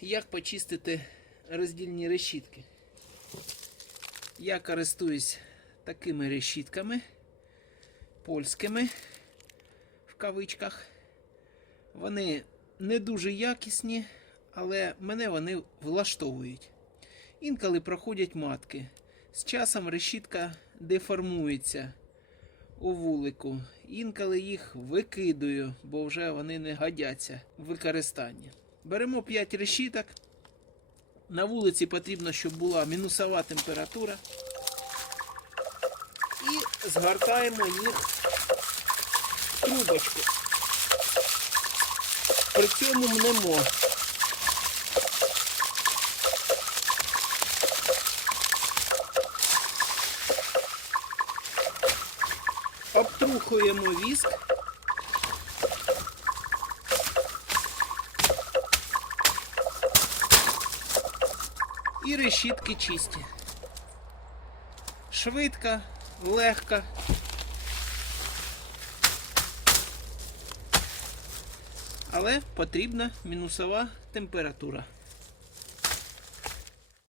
Як почистити роздільні решітки? Я користуюсь такими решітками, польськими в кавичках. Вони не дуже якісні, але мене вони влаштовують. Інколи проходять матки. З часом решітка деформується у вулику. Інколи їх викидую, бо вже вони не годяться в використанні. Беремо 5 решіток. На вулиці потрібно, щоб була мінусова температура. І згортаємо їх в трубочку. При цьому мнемо. Обтрухуємо віск. І решітки чисті. Швидка, легка. Але потрібна мінусова температура.